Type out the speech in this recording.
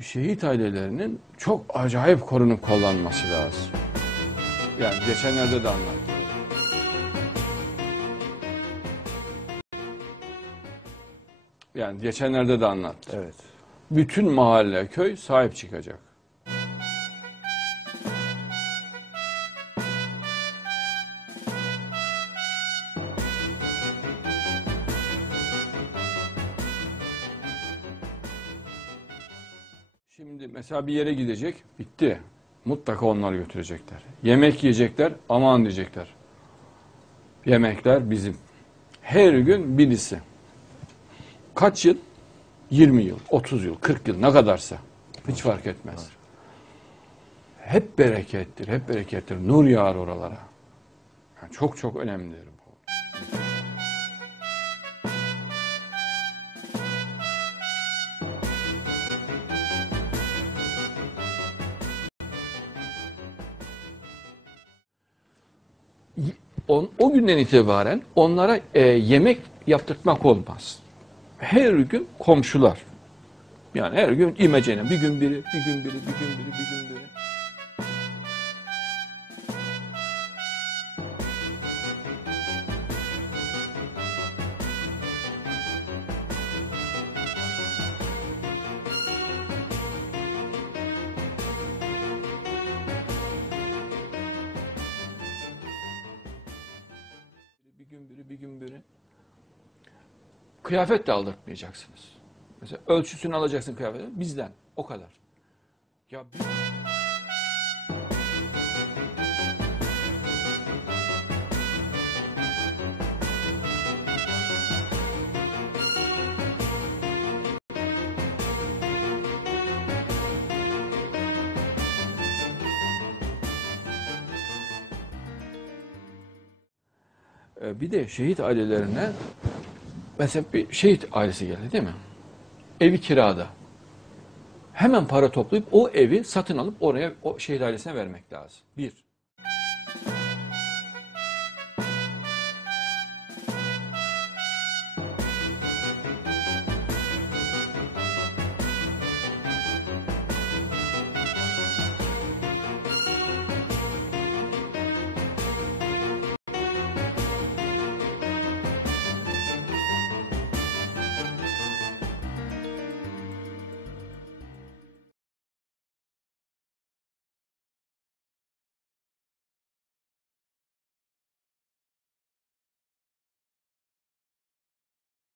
şehit ailelerinin çok acayip korunup kollanması lazım. Yani geçenlerde de anlattım. Yani geçenlerde de anlattım. Evet. Bütün mahalle, köy sahip çıkacak. Şimdi mesela bir yere gidecek, bitti. Mutlaka onlar götürecekler. Yemek yiyecekler, aman diyecekler. Yemekler bizim. Her gün birisi. Kaç yıl? 20 yıl, 30 yıl, 40 yıl ne kadarsa. Hiç fark etmez. Hep berekettir, hep berekettir. Nur yağar oralara. Yani çok çok önemlidir bu. O, o günden itibaren onlara e, yemek yaptırtmak olmaz. Her gün komşular. Yani her gün imecene bir gün biri, bir gün biri, bir gün biri, bir gün biri. Bir gün biri. Kıyafet de aldırtmayacaksınız. Mesela ölçüsünü alacaksın kıyafetin bizden. O kadar. Ya bir... Bir de şehit ailelerine mesela bir şehit ailesi geldi değil mi? Evi kirada. Hemen para toplayıp o evi satın alıp oraya o şehit ailesine vermek lazım. Bir.